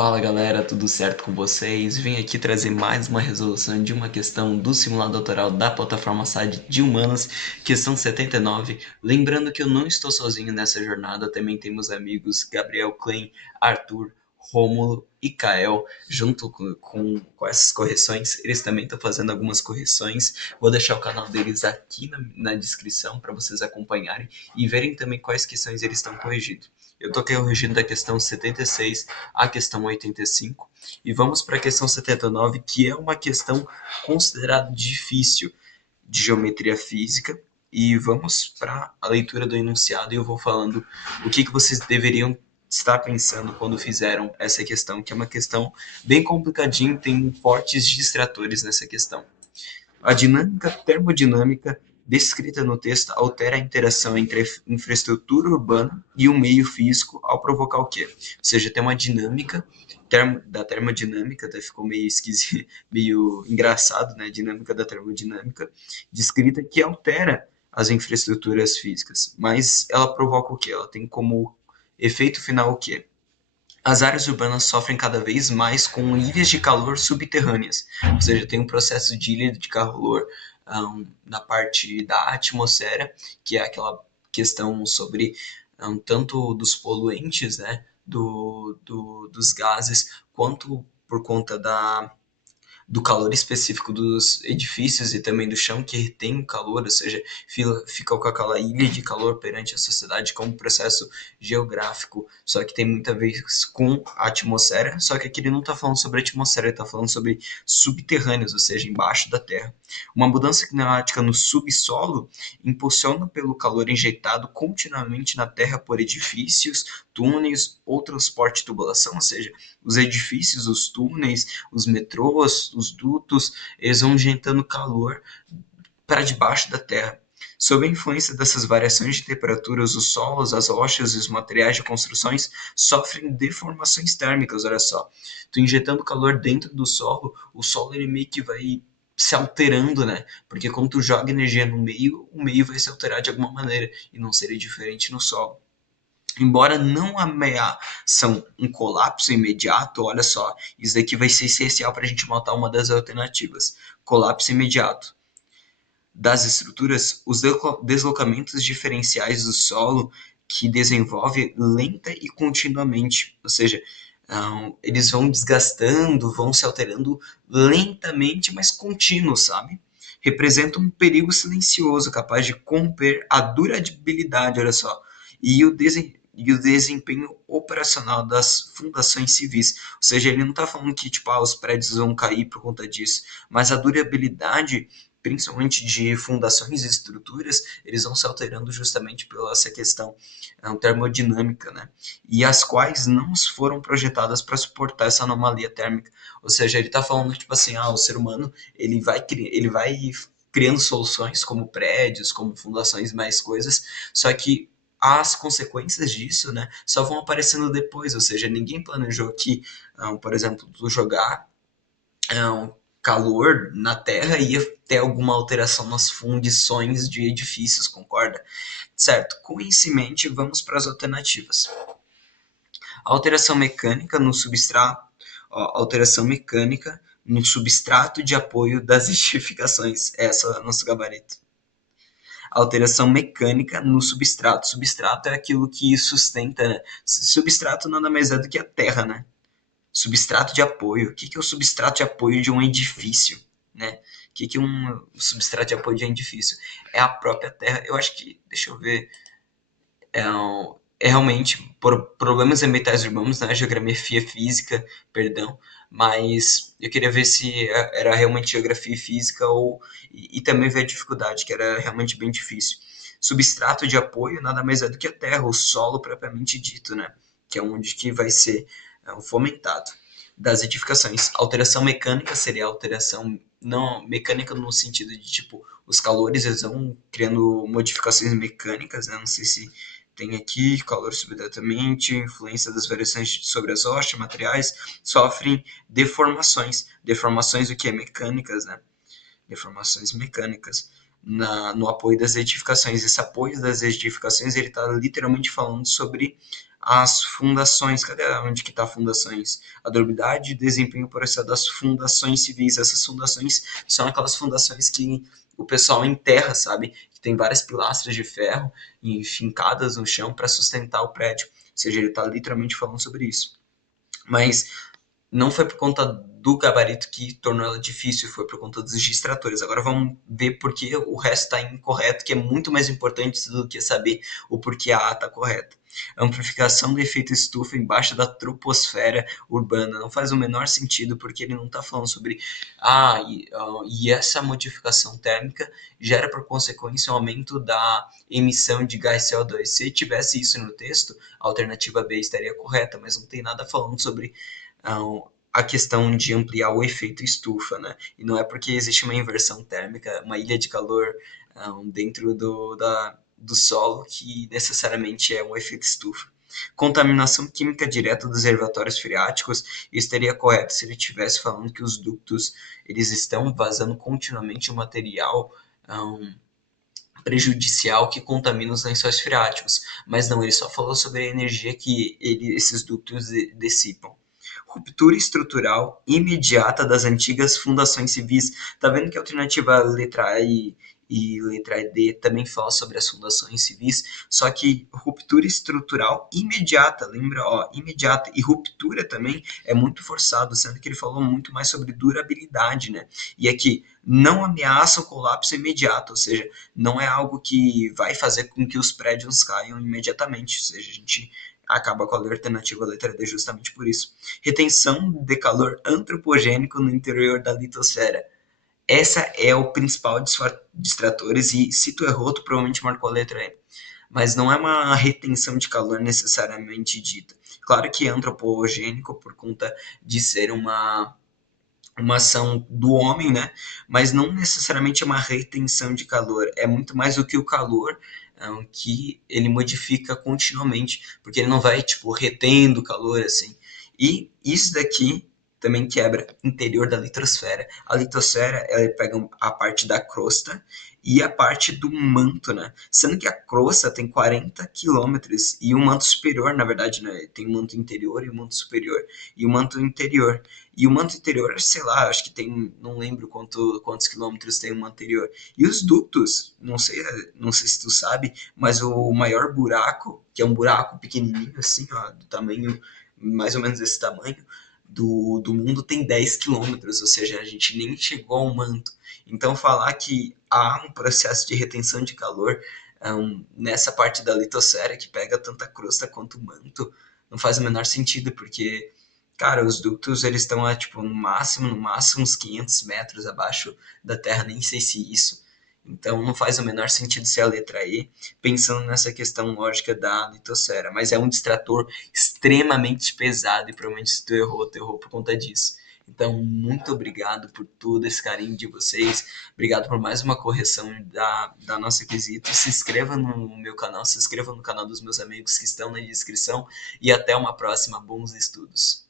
Fala galera, tudo certo com vocês? Vim aqui trazer mais uma resolução de uma questão do simulado doutoral da plataforma SAD de Humanas, questão 79. Lembrando que eu não estou sozinho nessa jornada, também temos amigos Gabriel Klein, Arthur, Rômulo e Kael, junto com essas correções. Eles também estão fazendo algumas correções. Vou deixar o canal deles aqui na descrição para vocês acompanharem e verem também quais questões eles estão corrigindo. Eu estou corrigindo da questão 76 à questão 85 e vamos para a questão 79, que é uma questão considerada difícil de geometria física. E vamos para a leitura do enunciado e eu vou falando o que vocês deveriam estar pensando quando fizeram essa questão, que é uma questão bem complicadinha, tem fortes distratores nessa questão. A dinâmica termodinâmica descrita no texto altera a interação entre a infraestrutura urbana e o meio físico ao provocar o quê? Ou seja, tem uma dinâmica da termodinâmica, até ficou meio esquisito, meio engraçado, né? Dinâmica da termodinâmica, descrita que altera as infraestruturas físicas, mas ela provoca o quê? Ela tem como efeito final o quê? As áreas urbanas sofrem cada vez mais com ilhas de calor subterrâneas, ou seja, tem um processo de ilha de calor na parte da atmosfera, que é aquela questão sobre tanto dos poluentes, né, dos gases, quanto por conta do calor específico dos edifícios e também do chão que retém o calor, ou seja, fica com aquela ilha de calor perante a sociedade como um processo geográfico, só que tem muita vez com a atmosfera, só que aqui ele não está falando sobre a atmosfera, ele está falando sobre subterrâneos, ou seja, embaixo da terra. Uma mudança climática no subsolo impulsiona pelo calor injetado continuamente na terra por edifícios, túneis ou transporte de tubulação, ou seja, os edifícios, os túneis, os metrôs, os dutos, eles vão injetando calor para debaixo da terra. Sob a influência dessas variações de temperaturas, os solos, as rochas e os materiais de construções sofrem deformações térmicas, olha só. Tu injetando calor dentro do solo, o solo ele meio que vai se alterando, né? Porque quando tu joga energia no meio, o meio vai se alterar de alguma maneira e não seria diferente no solo. Embora não ameaçam um colapso imediato, olha só, isso daqui vai ser essencial para a gente montar uma das alternativas. Colapso imediato das estruturas, os deslocamentos diferenciais do solo que desenvolve lenta e continuamente, ou seja, eles vão desgastando, vão se alterando lentamente, mas contínuo, sabe? Representa um perigo silencioso capaz de corromper a durabilidade, olha só, e o desempenho operacional das fundações civis. Ou seja, ele não está falando que tipo, os prédios vão cair por conta disso, mas a durabilidade, principalmente de fundações e estruturas, eles vão se alterando justamente pela essa questão termodinâmica, né? E as quais não foram projetadas para suportar essa anomalia térmica. Ou seja, ele está falando tipo assim, o ser humano ele vai criando soluções como prédios, como fundações, mais coisas, só que as consequências disso, né, só vão aparecendo depois, ou seja, ninguém planejou que, por exemplo, tu jogar calor na Terra ia ter alguma alteração nas fundições de edifícios, concorda? Certo, com isso em mente, vamos para as alternativas. Alteração mecânica no substrato, alteração mecânica no substrato de apoio das edificações. Essa é o nosso gabarito. Alteração mecânica no substrato. Substrato é aquilo que sustenta, né? Substrato nada mais é do que a terra, né? Substrato de apoio. O que é o substrato de apoio de um edifício, né? O que é um substrato de apoio de um edifício? É a própria terra. Eu acho que, deixa eu ver, é realmente por problemas ambientais urbanos, né? Geografia física, perdão, mas eu queria ver se era realmente geografia física e também ver a dificuldade, que era realmente bem difícil. Substrato de apoio nada mais é do que a terra, o solo propriamente dito, né? Que é onde que vai ser fomentado. Das edificações, alteração mecânica seria alteração não mecânica no sentido de tipo os calores eles vão criando modificações mecânicas, né? Não sei se tem aqui calor subitamente, influência das variações sobre as rochas, materiais, sofrem deformações. Deformações o que é mecânicas, né? Deformações mecânicas no apoio das edificações. Esse apoio das edificações ele está literalmente falando sobre as fundações. Cadê onde que está fundações? A durabilidade e desempenho processual das fundações civis. Essas fundações são aquelas fundações que o pessoal enterra, sabe? Que tem várias pilastras de ferro fincadas no chão para sustentar o prédio. Ou seja, ele está literalmente falando sobre isso. Mas não foi por conta do gabarito que tornou ela difícil, foi por conta dos distratores. Agora vamos ver por que o resto está incorreto, que é muito mais importante do que saber o porquê a A está correta. A amplificação do efeito estufa embaixo da troposfera urbana não faz o menor sentido, porque ele não está falando sobre e essa modificação térmica gera por consequência um aumento da emissão de gás CO2. Se tivesse isso no texto, a alternativa B estaria correta, mas não tem nada falando sobre a questão de ampliar o efeito estufa, né? E não é porque existe uma inversão térmica, uma ilha de calor dentro do solo que necessariamente é um efeito estufa. Contaminação química direta dos reservatórios freáticos, isso estaria correto se ele estivesse falando que os ductos eles estão vazando continuamente o material prejudicial que contamina os lençóis freáticos, mas não, ele só falou sobre a energia que esses ductos dissipam. Ruptura estrutural imediata das antigas fundações civis. Tá vendo que a alternativa letra A e letra D também fala sobre as fundações civis, só que ruptura estrutural imediata, lembra, ó, imediata, e ruptura também é muito forçado, sendo que ele falou muito mais sobre durabilidade, né? E aqui, não ameaça o colapso imediato, ou seja, não é algo que vai fazer com que os prédios caiam imediatamente, ou seja, a gente acaba com a alternativa letra D justamente por isso. Retenção de calor antropogênico no interior da litosfera. Essa é o principal distratores e se tu errou, tu provavelmente marcou a letra E. Mas não é uma retenção de calor necessariamente dita. Claro que é antropogênico por conta de ser uma ação do homem, né? Mas não necessariamente é uma retenção de calor. É muito mais do que o calor que ele modifica continuamente, porque ele não vai, tipo, retendo calor, assim. E isso daqui também quebra interior da litosfera. A litosfera, ela pega a parte da crosta e a parte do manto, né? Sendo que a crosta tem 40 quilômetros e o manto superior, na verdade, né? Tem o manto interior e o manto superior. E o manto interior e o manto interior, sei lá, acho que tem, não lembro quantos quilômetros tem o manto interior. E os ductos, não sei se tu sabe, mas o maior buraco, que é um buraco pequenininho assim, ó, do tamanho, mais ou menos desse tamanho, do mundo tem 10 quilômetros, ou seja, a gente nem chegou ao manto. Então falar que há um processo de retenção de calor nessa parte da litosfera que pega tanta crosta quanto o manto, não faz o menor sentido, porque cara, os ductos eles estão a tipo no máximo uns 500 metros abaixo da Terra, nem sei se isso. Então não faz o menor sentido ser a letra E, pensando nessa questão lógica da litosfera. Mas é um distrator extremamente pesado e provavelmente se tu errou por conta disso. Então, muito obrigado por todo esse carinho de vocês. Obrigado por mais uma correção da nossa quesito. Se inscreva no meu canal, se inscreva no canal dos meus amigos que estão na descrição. E até uma próxima. Bons estudos.